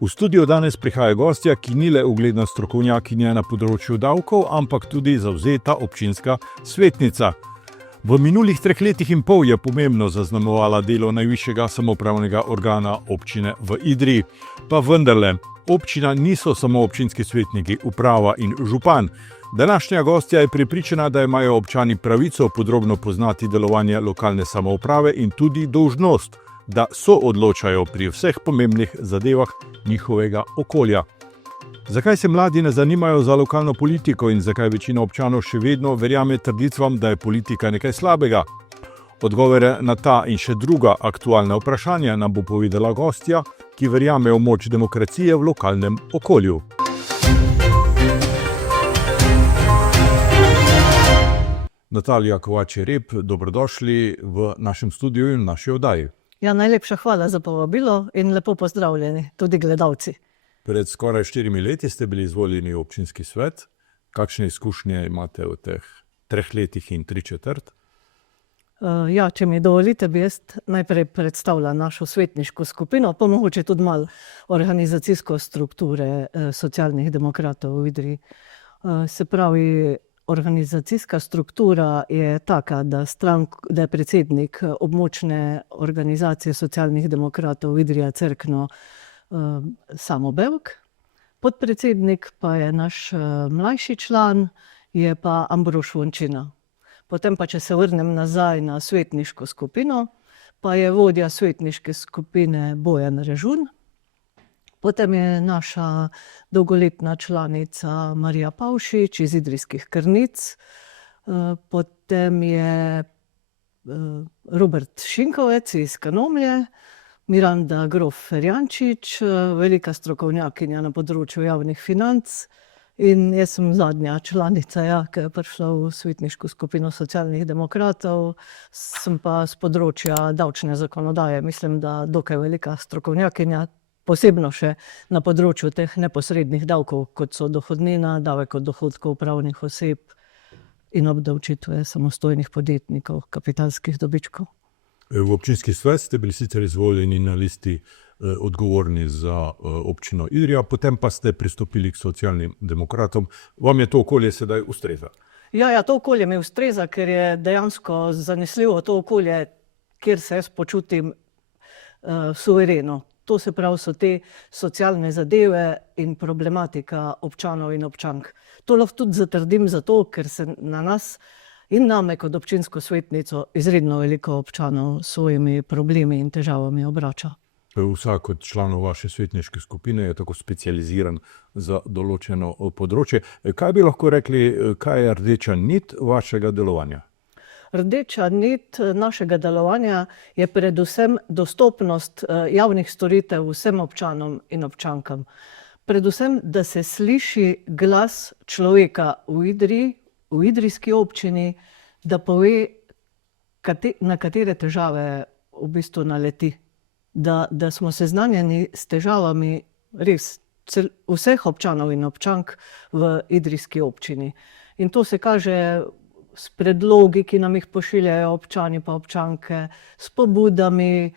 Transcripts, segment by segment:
V studio danes prihaja gostja, ki ni le ugledna strokovnjakinja na področju davkov, ampak tudi zavzeta občinska svetnica. V minulih 3 letih in pol je pomembno zaznamovala delo najvišjega samoupravnega organa občine v Idriji. Pa vendarle, občina niso samo občinski svetniki, uprava in župan. Današnja gostja je prepričana, da imajo občani pravico podrobno poznati delovanje lokalne samouprave in tudi dolžnost, da soodločajo pri vseh pomembnih zadevah njihovega okolja. Zakaj se mladi ne zanimajo za lokalno politiko in zakaj večina občanov še vedno verjame trditvam, da je politika nekaj slabega? Odgovore na ta in še druga aktualna vprašanja nam bo povedala gostja, ki verjame v moč demokracije v lokalnem okolju. Natalija Kovač-Jereb, dobrodošli v našem studiu in naši oddaji. Ja, najlepša hvala za povabilo in lepo pozdravljeni, tudi gledalci. Pred skoraj 4 leti ste bili izvoljeni v občinski svet. Kakšne izkušnje imate v teh 3 letih in 3/4? Ja, če mi dovolite, bi jaz najprej predstavila našo svetniško skupino, pa mogoče tudi malo organizacijsko strukture socialnih demokratov v Idriji. Se pravi, organizacijska struktura je taka, da je predsednik območne organizacije socialnih demokratov Idrija Cerkno Samo Bevk, podpredsednik pa je naš mlajši član, je pa Ambrož Vončina. Potem pa, če se vrnem nazaj na svetniško skupino, pa je vodja svetniške skupine Bojan Režun. Potem je naša dolgoletna članica Marija Pavšič iz Idrijskih Krnic, potem je Robert Šinkovec iz Kanomlje, Miranda Grof Ferjančič, velika strokovnjakinja na področju javnih financ, in jaz sem zadnja članica, ki je prišla v svetniško skupino socialnih demokratov, sem pa z področja davčne zakonodaje, mislim, da dokaj velika strokovnjakinja, posebno še na področju teh neposrednih davkov, kot so dohodnina, davek od dohodkov pravnih oseb in obdavčitve samostojnih podjetnikov, kapitalskih dobičkov. V občinski svet ste bili sicer izvoljeni na listi odgovorni za občino Idrija, potem pa ste pristopili k socialnim demokratom. Vam je to okolje sedaj ustreza? Ja, to okolje mi ustreza, ker je dejansko zanesljivo to okolje, kjer se jaz počutim suvereno. To se pravi, so te socialne zadeve in problematika občanov in občank. To lahko tudi zatrdim zato, ker se na nas in name kot občinsko svetnico izredno veliko občanov s svojimi problemi in težavami obrača. Vsak od članov vaše svetniške skupine je tako specializiran za določeno področje. Kaj bi lahko rekli, kaj je rdeča nit vašega delovanja? Rdeča nit našega delovanja je predvsem dostopnost javnih storitev vsem občanom in občankam. Predvsem, da se sliši glas človeka v Idriji, v idrijski občini, da pove, na katere težave v bistvu naleti. Da smo seznanjeni s težavami res vseh občanov in občank v idrijski občini. In to se kaže s predlogi, ki nam jih pošiljajo občani pa občanke, s pobudami,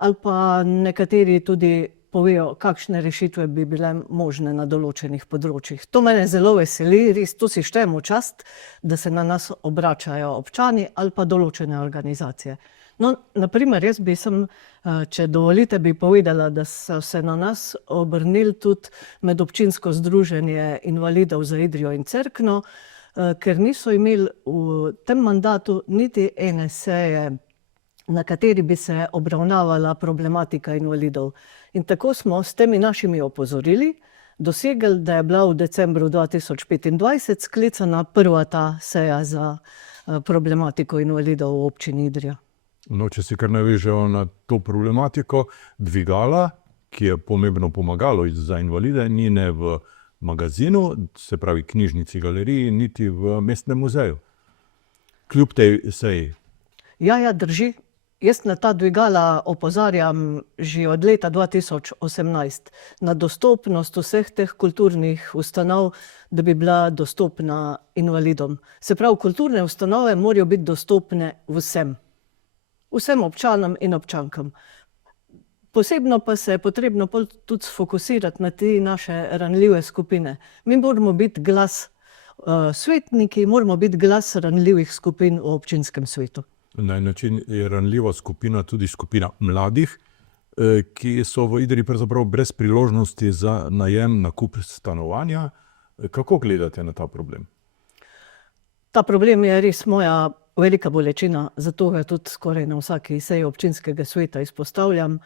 ali pa nekateri tudi povejo, kakšne rešitve bi bile možne na določenih področjih. To mene zelo veseli, res to si štejemo čast, da se na nas obračajo občani ali pa določene organizacije. No, naprimer, jaz bi če dovolite, bi povedala, da so se na nas obrnili tudi medobčinsko združenje invalidov za Idrijo in Cerkno, ker niso imeli v tem mandatu niti ene seje, na kateri bi se obravnavala problematika invalidov. In tako smo s temi našimi opozorili dosegli, da je bila v decembru 2025 sklicana prva ta seja za problematiko invalidov v občini Idrija. No, če si kar navežejo na to problematiko, dvigala, ki je pomembno pomagalo za invalide, ni ne v magazinu, se pravi knjižnici, galeriji, niti v mestnem muzeju. Kljub tej seji. Ja, drži. Jaz na ta dvigala opozarjam že od leta 2018, na dostopnost vseh teh kulturnih ustanov, da bi bila dostopna invalidom. Se pravi, kulturne ustanove morajo biti dostopne vsem občanom in občankam. Posebno pa se je potrebno pol tudi sfokusirati na te naše ranljive skupine. Mi moramo biti glas svetniki, moramo biti glas ranljivih skupin v občinskem svetu. Na en način je ranljiva skupina tudi skupina mladih, ki so v Idriji pravzaprav brez priložnosti za najem, nakup stanovanja. Kako gledate na ta problem? Ta problem je res moja velika bolečina, zato ga tudi skoraj na vsaki seji občinskega sveta izpostavljam.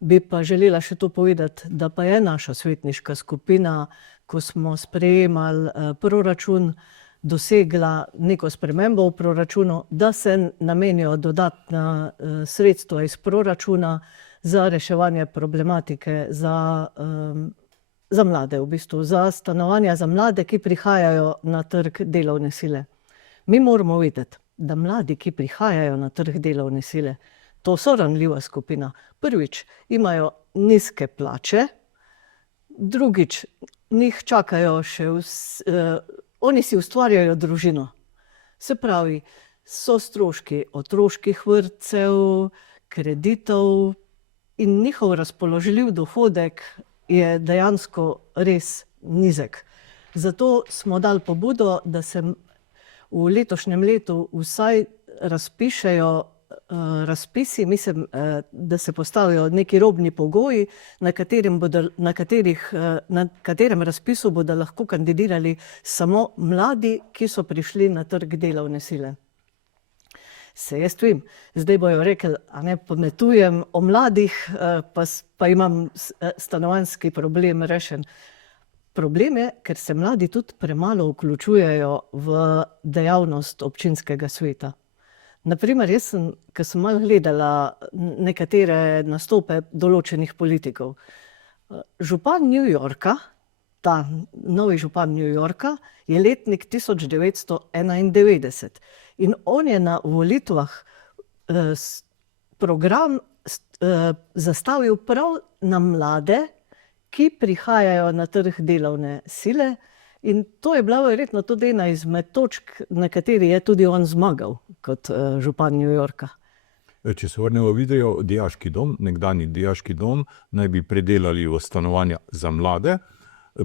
Bi pa želela še to povedati, da pa je naša svetniška skupina, ko smo sprejemali proračun, dosegla neko spremembo v proračunu, da se namenijo dodatna sredstva iz proračuna za reševanje problematike za mlade, v bistvu, za stanovanja za mlade, ki prihajajo na trg delovne sile. Mi moramo vedeti, da mladi, ki prihajajo na trg delovne sile, to so ranljiva skupina. Prvič, imajo nizke plače, drugič, njih čakajo še oni si ustvarjajo družino. Se pravi, so stroški otroških vrtcev, kreditov in njihov razpoložljiv dohodek je dejansko res nizek. Zato smo dali pobudo, da se v letošnjem letu vsaj razpišejo razpisi, mislim, da se postavijo neki robni pogoji, na katerem razpisu bodo lahko kandidirali samo mladi, ki so prišli na trg delovne sile. Se jaz vem, zdaj bojo rekli, a ne pametujem o mladih, pa imam stanovanjski problem rešen. Problem je, ker se mladi tudi premalo vključujejo v dejavnost občinskega sveta. Naprimer, jaz sem, ko sem malo gledala nekatere nastope določenih politikov. Župan New Yorka, ta novi župan New Yorka, je letnik 1991 in on je na volitvah program zastavil prav na mlade, ki prihajajo na trg delovne sile, in to je bila verjetno tudi ena izmed točk, na kateri je tudi on zmagal kot župan New Yorka. Če se vrnemo v Idrijo, dijaški dom, nekdanji dijaški dom, naj bi predelali v stanovanja za mlade,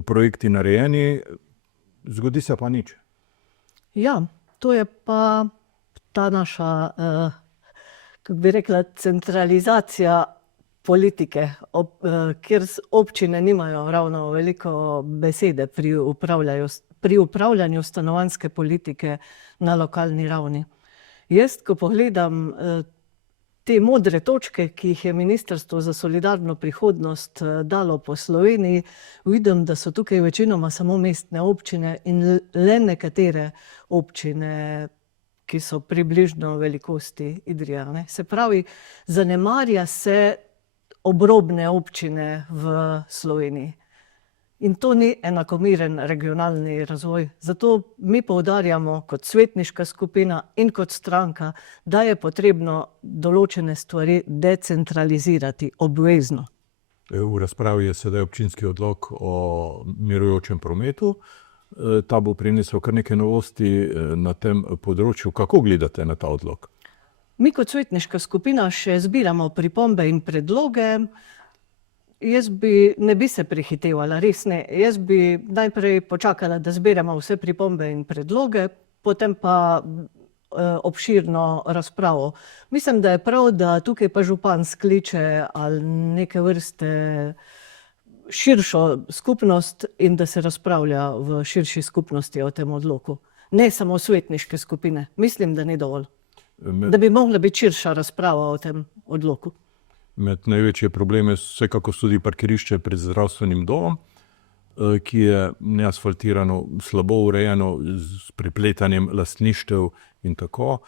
projekti narejeni, zgodi se pa nič. Ja, to je pa ta naša, kako bi rekla, centralizacija politike, kjer občine nimajo ravno veliko besede pri upravljanju stanovanjske politike na lokalni ravni. Jaz, ko pogledam te modre točke, ki jih je Ministrstvo za solidarno prihodnost dalo po Sloveniji, vidim, da so tukaj večinoma samo mestne občine in le nekatere občine, ki so približno velikosti Idrije, ne. Se pravi, zanemarja se obrobne občine v Sloveniji. In to ni enakomeren regionalni razvoj. Zato mi poudarjamo kot svetniška skupina in kot stranka, da je potrebno določene stvari decentralizirati obvezno. V razpravi je sedaj občinski odlok o mirujočem prometu. Ta bo prinesel kar nekaj novosti na tem področju. Kako gledate na ta odlok? Mi kot svetniška skupina še zbiramo pripombe in predloge. Jaz ne bi se prehitevala, res ne. Jaz bi najprej počakala, da zbiramo vse pripombe in predloge, potem pa obširno razpravo. Mislim, da je prav, da tukaj pa župan skliče ali neke vrste širšo skupnost in da se razpravlja v širši skupnosti o tem odloku. Ne samo svetniške skupine. Mislim, da ni dovolj. Da bi mogla biti širša razprava o tem odloku. Med največje probleme vsekako tudi parkirišče pred zdravstvenim domom, ki je neasfaltirano, slabo urejeno, s prepletanjem lastništev in tako.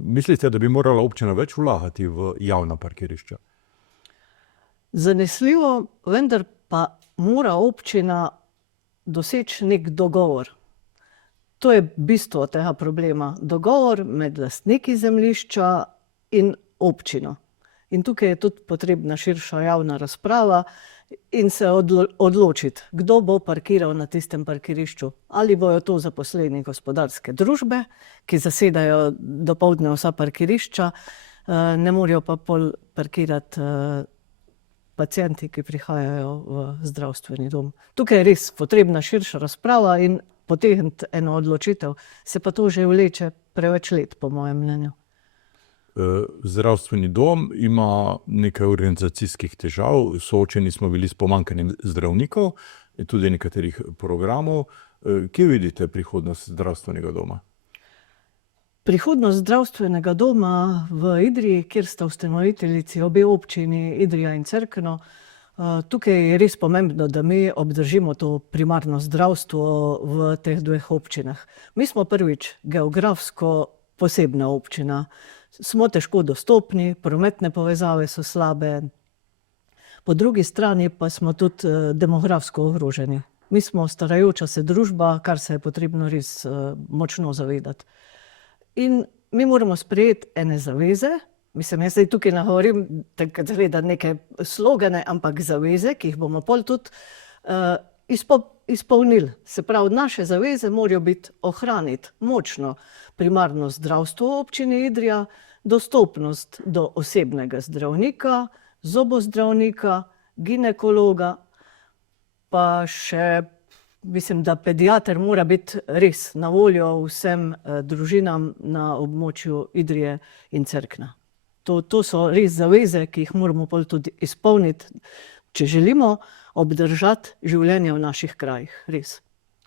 Mislite, da bi morala občina več vlagati v javna parkirišča? Zanesljivo, vendar pa mora občina doseči nek dogovor. To je bistvo tega problema. Dogovor med lastniki zemljišča in občino. In tukaj je tudi potrebna širša javna razprava in se odločiti, kdo bo parkiral na tistem parkirišču. Ali bojo to zaposleni gospodarske družbe, ki zasedajo dopoldne vsa parkirišča, ne morejo pa pol parkirati pacienti, ki prihajajo v zdravstveni dom. Tukaj je res potrebna širša razprava in potegniti eno odločitev. Se pa to že vleče preveč let, po mojem mnenju. Zdravstveni dom ima nekaj organizacijskih težav, soočeni smo bili s pomanjkanjem zdravnikov in tudi nekaterih programov. Kje vidite prihodnost zdravstvenega doma? Prihodnost zdravstvenega doma v Idriji, kjer sta ustanoviteljici obe občini, Idrija in Cerkno, tukaj je res pomembno, da mi obdržimo to primarno zdravstvo v teh dveh občinah. Mi smo prvič geografsko posebna občina. Smo težko dostopni, prometne povezave so slabe. Po drugi strani pa smo tudi demografsko ogroženi. Mi smo starajoča se družba, kar se je potrebno res močno zavedati. In mi moramo sprejeti ene zaveze, mislim, jaz zdaj tukaj ne govorim neke slogane, ampak zaveze, ki jih bomo pol tudi izpolnili. Se pravi, naše zaveze morajo biti ohraniti močno primarno zdravstvo v občini Idrija, dostopnost do osebnega zdravnika, zobozdravnika, ginekologa, pa še mislim, da pediater mora biti res na voljo vsem družinam na območju Idrije in Cerkna. To so res zaveze, ki jih moramo pol tudi izpolniti, če želimo obdržati življenje v naših krajih, res.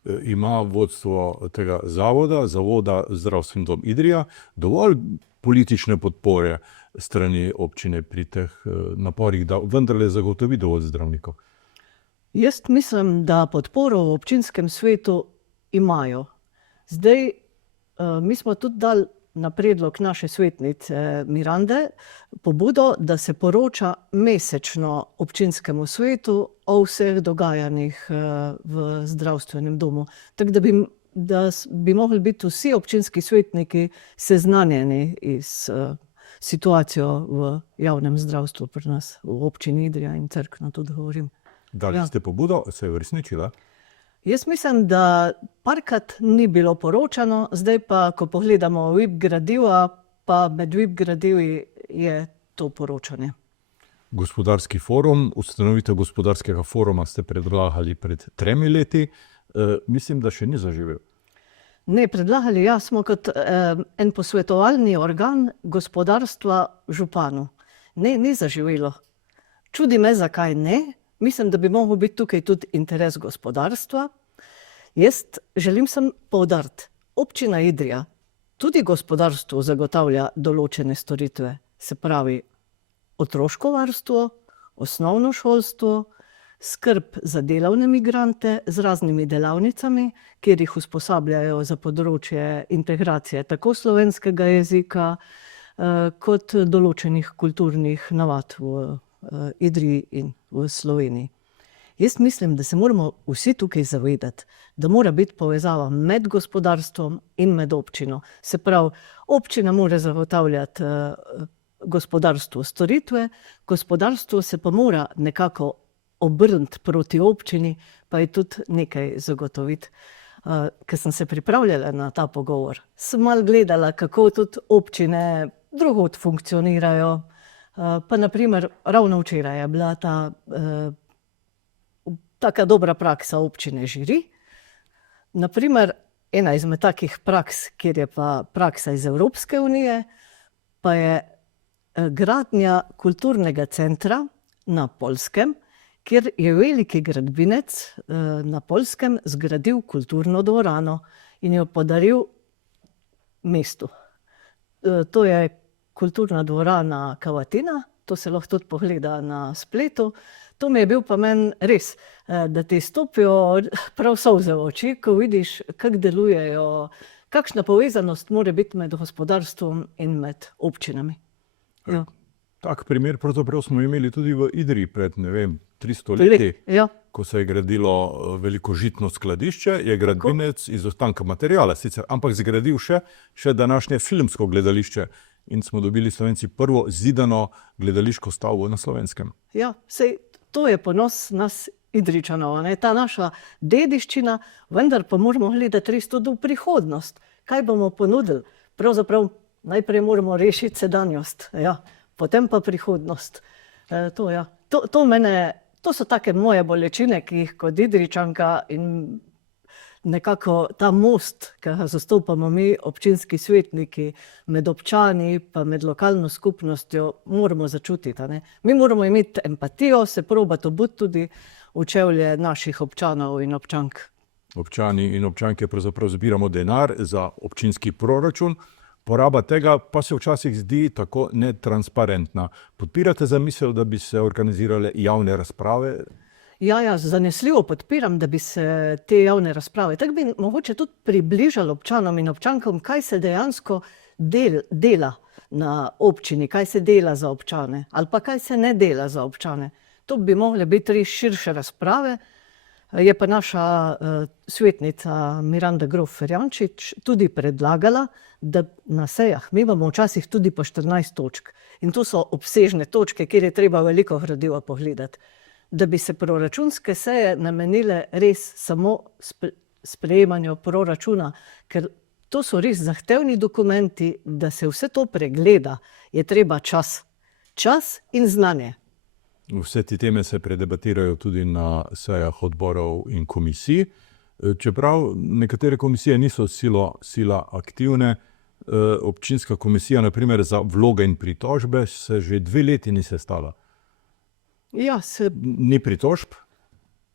Ima vodstvo tega zavoda Zdravstveni dom Idrija, dovolj politične podpore strani občine pri teh naporih, da vendarle zagotovi dovolj zdravnikov? Jaz mislim, da podporo v občinskem svetu imajo. Zdaj, mi smo tudi dali na predlog naše svetnice Mirande pobudo, da se poroča mesečno občinskemu svetu o vseh dogajanjih v zdravstvenem domu. Tako da bi mogli biti vsi občinski svetniki seznanjeni s situacijo v javnem zdravstvu pri nas, v občini Idrija in Cerkno tudi govorim. Dali ste pobudo, se je uresničila? Jaz mislim, da parkrat ni bilo poročano, zdaj pa, ko pogledamo WIP gradiva, pa med WIP gradivi je to poročanje. Gospodarski forum, ustanovitev gospodarskega foruma ste predlagali pred 3 leti. Mislim, da še ni zaživel. Ne, predlagali smo kot en posvetovalni organ gospodarstva županu. Ne, ni zaživelo. Čudi me, zakaj ne. Mislim, da bi mogel biti tukaj tudi interes gospodarstva. Jaz želim sem poudariti, občina Idrija tudi gospodarstvu zagotavlja določene storitve, se pravi otroško varstvo, osnovno šolstvo, skrb za delavne migrante z raznimi delavnicami, kjer jih usposabljajo za področje integracije tako slovenskega jezika kot določenih kulturnih navad v Idriji in v Sloveniji. Jaz mislim, da se moramo vsi tukaj zavedati, da mora biti povezava med gospodarstvom in med občino. Se pravi, občina mora zagotavljati gospodarstvu storitve, gospodarstvo se pa mora nekako obrniti proti občini, pa je tudi nekaj zagotoviti. Ker sem se pripravljala na ta pogovor, sem malo gledala, kako tudi občine drugod funkcionirajo. Pa naprimer, ravno včeraj je bila taka dobra praksa občine Žiri. Naprimer, ena izmed takih praks, kjer je pa praksa iz Evropske unije, pa je gradnja kulturnega centra na Poljskem, kjer je veliki gradbinec na Poljskem zgradil kulturno dvorano in jo podaril mestu. To je kulturna dvorana Kavatina, to se lahko tudi pogleda na spletu. To mi je bil pa meni res, da ti stopijo prav solze v oči, ko vidiš, kako delujejo, kakšna povezanost mora biti med gospodarstvom in med občinami. Ja. Tak primer pravzaprav smo imeli tudi v Idriji pred, 300 leti, Ja. ko se je gradilo veliko žitno skladišče, je gradbinec iz ostanka materiala sicer, ampak zgradil še današnje filmsko gledališče in smo dobili Slovenci prvo zidano gledališko stavbo na Slovenskem. Ja, sej to je ponos nas Idrijčanov, ne? Ta naša dediščina, vendar pa moramo gledati res tudi v prihodnost. Kaj bomo ponudili? Pravzaprav najprej moramo rešiti sedanjost, ja. Potem pa prihodnost. To ja. to so take moje bolečine, ki jih kot Idrijčanka in nekako ta most, ki ga zastopamo mi, občinski svetniki, med občani pa med lokalno skupnostjo, moramo začutiti. A ne? Mi moramo imeti empatijo, se probati obuti tudi v čevlje naših občanov in občank. Občani in občanke pravzaprav zbiramo denar za občinski proračun, poraba tega pa se včasih zdi tako netransparentna. Podpirate zamisel, da bi se organizirale javne razprave? Ja, zanesljivo podpiram, da bi se te javne razprave, tako bi mogoče tudi približali občanom in občankam, kaj se dejansko dela na občini, kaj se dela za občane ali pa kaj se ne dela za občane. To bi mogle biti res širše razprave. Je pa naša svetnica Miranda Grof Ferjančič tudi predlagala, da na sejah, mi imamo včasih tudi po 14 točk in to so obsežne točke, kjer je treba veliko gradiva pogledati, da bi se proračunske seje namenile res samo sprejemanju proračuna, ker to so res zahtevni dokumenti, da se vse to pregleda, je treba čas in znanje. Vse te teme se predebatirajo tudi na sejah odborov in komisij. Čeprav nekatere komisije niso sila aktivne, občinska komisija, na primer za vloge in pritožbe, se že 2 leti ni sestala. Ja, Ni pritožb?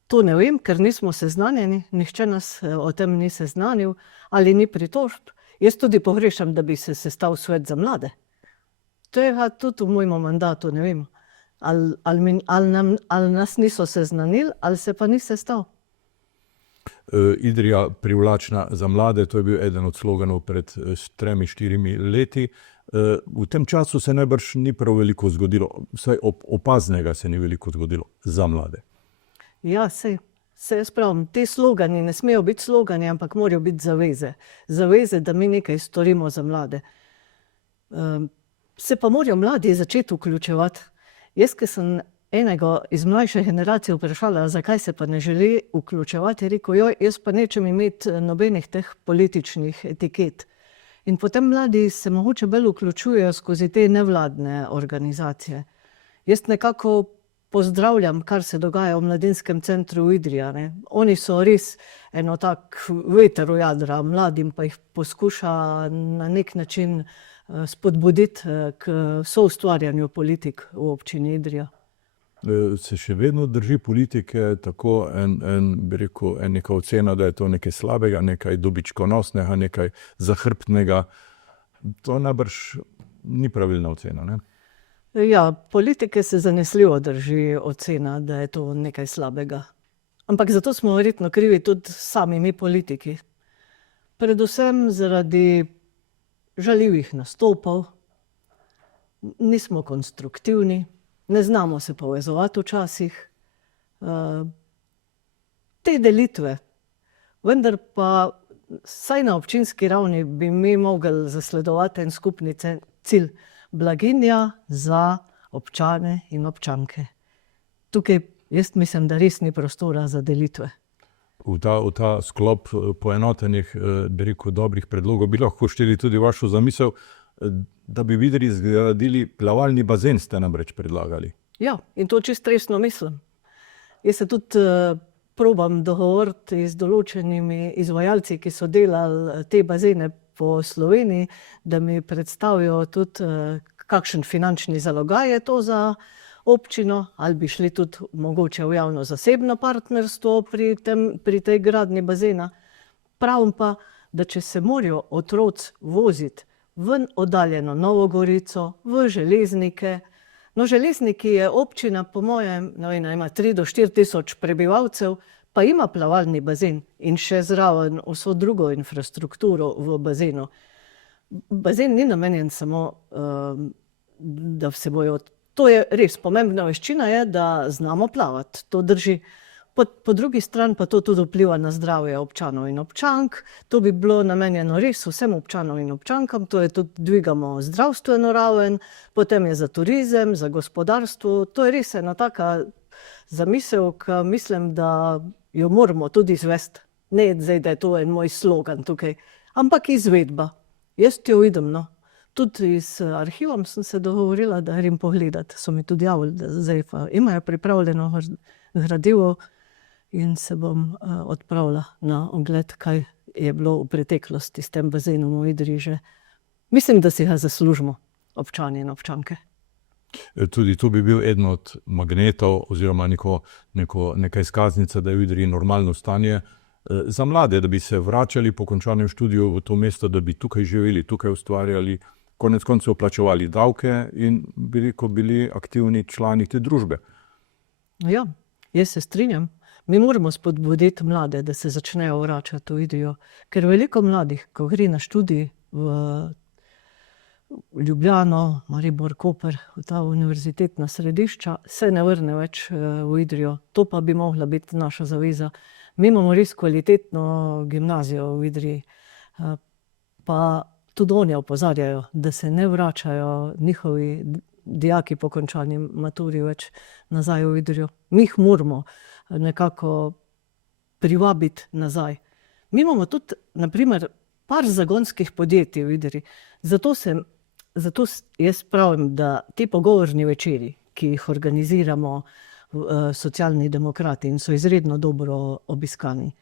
To ne vem, ker nismo seznanjeni, nihče nas o tem ni seznanil, ali ni pritožb. Jaz tudi pogrešam, da bi se sestal svet za mlade. Tega tudi v mojem mandatu ne vem. Ali nas niso seznanili, ali se pa ni sestal. Idrija privlačna za mlade, to je bil eden od sloganov pred 3-4 leti. V tem času se najbrž ni prav veliko zgodilo, vsaj opaznega se ni veliko zgodilo za mlade. Ja, se jaz pravim, te slogani ne smejo biti slogani, ampak morajo biti zaveze. Zaveze, da mi nekaj storimo za mlade. Se pa morajo mladi začeti vključevati. Jaz, ki sem enega iz mlajše generacije vprašala, zakaj se pa ne želi vključevati, je rekel, jaz pa nečem imeti nobenih teh političnih etiket. In potem mladi se mogoče bolj vključujejo skozi te nevladne organizacije. Jaz nekako pozdravljam, kar se dogaja v Mladinskem centru v Idrija. Oni so res eno tak veter v jadra, mladim pa jih poskuša na nek način spodbuditi k soustvarjanju politik v občini Idrija. Se še vedno drži politike tako neka ocena, da je to nekaj slabega, nekaj dobičkonosnega, nekaj zahrbtnega. To najbrž ni pravilna ocena, ne? Ja, politike se zanesljivo drži ocena, da je to nekaj slabega. Ampak zato smo verjetno krivi tudi sami mi politiki. Predvsem zaradi žaljivih nastopov, nismo konstruktivni, ne znamo se povezovati včasih. Te delitve, vendar pa saj na občinski ravni bi mi mogli zasledovati en skupni cilj, blaginja za občane in občanke. Tukaj jaz mislim, da res ni prostora za delitve. V ta sklop poenotenih, bi rekel, dobrih predlogov bi lahko šteli tudi vašo zamisel, da bi videli zgradili plavalni bazen, ste namreč predlagali. Ja, in to čisto resno mislim. Jaz se tudi probam dogovoriti z določenimi izvajalci, ki so delali te bazene po Sloveniji, da mi predstavijo tudi, kakšen finančni zalogaj je to za občino, ali bi šli tudi mogoče v javno-zasebno partnerstvo pri tej gradnji bazena. Pravim pa, da če se morajo otroci voziti ven oddaljeno Novo Gorico, v Železnike. No, Železniki je občina, po mojem, ima 3 do 4 tisoč prebivalcev, pa ima plavalni bazen in še zraven vso drugo infrastrukturo v bazenu. Bazen ni namenjen samo, da se bojo. To je res pomembna veščina, je, da znamo plavati, to drži. Po drugi strani pa to tudi vpliva na zdravje občanov in občank. To bi bilo namenjeno res vsem občanom in občankam, to je tudi dvigamo zdravstveno raven, potem je za turizem, za gospodarstvo. To je res ena taka zamisel, ki mislim, da jo moramo tudi izvesti. Ne zdaj, da je to en moj slogan tukaj, ampak izvedba. Jaz jo vidim, no. Tudi s arhivom sem se dogovorila, da grem pogledat. So mi tudi javili, da zdaj pa imajo pripravljeno gradivo in se bom odpravila na ogled, kaj je bilo v preteklosti s tem bazenom v Idriji že. Mislim, da si ga zaslužimo, občani in občanke. Tudi to bi bil eden od magnetov oziroma neka izkaznica, da je v Idriji normalno stanje za mlade, da bi se vračali po končanem študiju v to mesto, da bi tukaj živeli, tukaj ustvarjali, konec koncev plačevali davke in bili aktivni člani te družbe. Ja, jaz se strinjam. Mi moramo spodbuditi mlade, da se začnejo vračati v Idrijo, ker veliko mladih, ko gre na študij v Ljubljano, Maribor, Koper, v ta univerzitetna središča, se ne vrne več v Idrijo. To pa bi mogla biti naša zaveza. Mi imamo res kvalitetno gimnazijo v Idriji, pa tudi oni opozarjajo, da se ne vračajo njihovi dijaki po končani maturi več nazaj v Idrijo. Mi jih moramo nekako privabiti nazaj. Mi imamo tudi, na primer, par zagonskih podjetij v Idriji. Zato jaz pravim, da ti pogovorni večeri, ki jih organiziramo Socialni demokrati in so izredno dobro obiskani,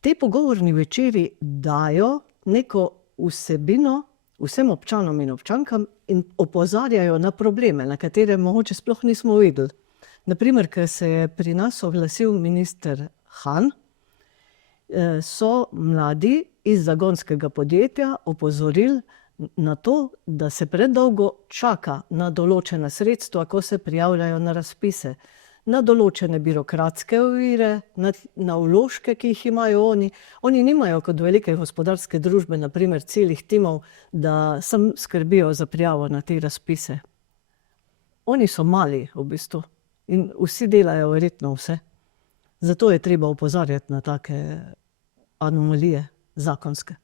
ti pogovorni večeri dajo neko vsebino vsem občanom in občankam in opozarjajo na probleme, na katere mogoče sploh nismo vedeli. Naprimer, ker se je pri nas oglasil minister Han, so mladi iz zagonskega podjetja opozorili na to, da se predolgo čaka na določena sredstva, ko se prijavljajo na razpise, na določene birokratske ovire, na vložke, ki jih imajo oni. Oni nimajo kot velike gospodarske družbe, na primer, celih timov, da sam skrbijo za prijavo na te razpise. Oni so mali v bistvu in vsi delajo verjetno vse. Zato je treba opozarjati na take anomalije zakonske.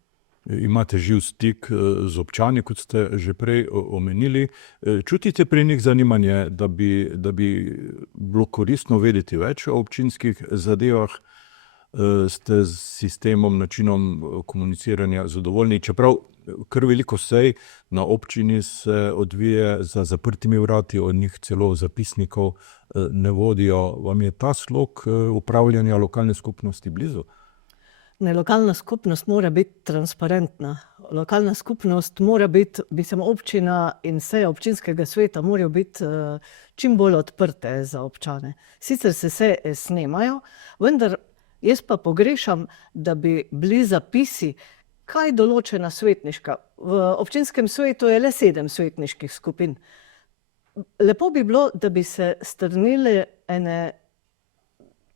Imate živ stik z občani, kot ste že prej omenili. Čutite pri njih zanimanje, da bi bilo koristno vedeti več o občinskih zadevah? Ste z sistemom, načinom komuniciranja zadovoljni? Čeprav kar veliko sej na občini se odvije za zaprtimi vrati, od njih celo zapisnikov ne vodijo. Vam je ta slog upravljanja lokalne skupnosti blizu? Lokalna skupnost mora biti transparentna. Lokalna skupnost mora biti, občina in seje občinskega sveta morajo biti čim bolj odprte za občane. Sicer se seje snemajo, vendar jaz pa pogrešam, da bi bili zapisi, kaj določena svetniška. V občinskem svetu je le 7 svetniških skupin. Lepo bi bilo, da bi se strnile ene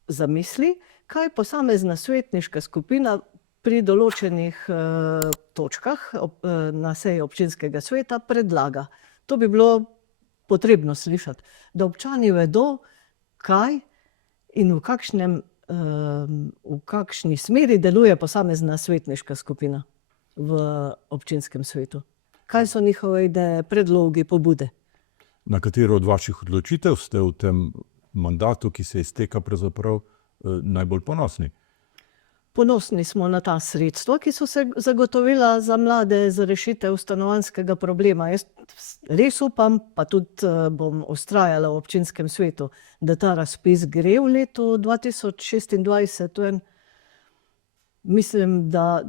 zamisli, kaj posamezna svetniška skupina pri določenih točkah na seji občinskega sveta predlaga. To bi bilo potrebno slišati, da občani vedo, kaj in v kakšni smeri deluje posamezna svetniška skupina v občinskem svetu. Kaj so njihove ideje, predlogi, pobude? Na katero od vaših odločitev ste v tem mandatu, ki se izteka, pravzaprav najbolj ponosni? Ponosni smo na ta sredstva, ki so se zagotovila za mlade za rešitev stanovanjskega problema. Jaz res upam, pa tudi bom vztrajala v občinskem svetu, da ta razpis gre v letu 2026. Mislim, da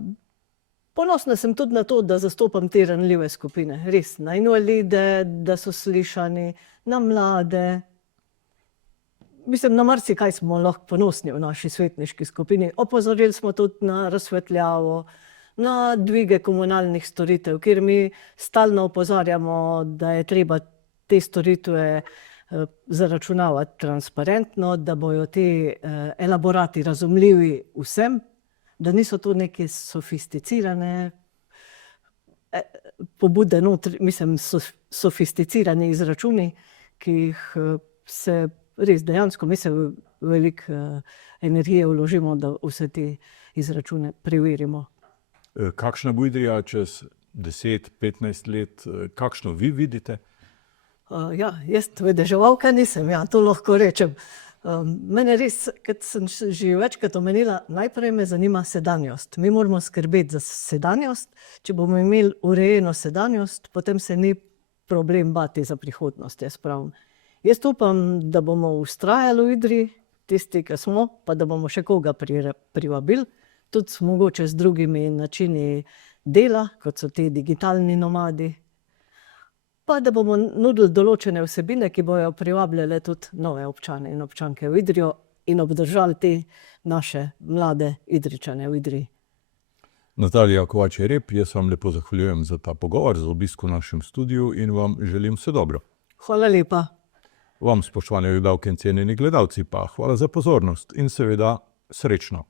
ponosna sem tudi na to, da zastopam te ranljive skupine. Res, na invalide, da so slišani, na mlade. Mislim, na marsikaj smo lahko ponosni v naši svetniški skupini. Opozorili smo tudi na razsvetljavo, na dvige komunalnih storitev, kjer mi stalno opozarjamo, da je treba te storitve zaračunavati transparentno, da bojo ti elaborati razumljivi vsem, da niso to neke sofisticirane pobude, sofisticirani izračuni, ki jih se res dejansko, mi se veliko energije vložimo, da vse te izračune preverimo. Kakšna bo Idrija čez 10-15 let, kakšno vi vidite? Jaz vedeževalka nisem, to lahko rečem. Mene res, kot sem že večkrat omenila, najprej me zanima sedanjost. Mi moramo skrbeti za sedanjost. Če bomo imeli urejeno sedanjost, potem se ni problem bati za prihodnost, jaz pravim. Jaz upam, da bomo vztrajali v Idriji, tisti, ki smo, pa da bomo še koga privabili, tudi mogoče z drugimi načini dela, kot so ti digitalni nomadi, pa da bomo nudili določene vsebine, ki bojo privabljale tudi nove občane in občanke v Idrijo in obdržali te naše mlade Idrijčane v Idriji. Natalija Kovač-Jereb, jaz vam lepo zahvaljujem za ta pogovor, za obisk v našem studiu in vam želim vse dobro. Hvala lepa. Vam, spoštovane gledalke in cenjeni gledalci, pa hvala za pozornost in seveda srečno.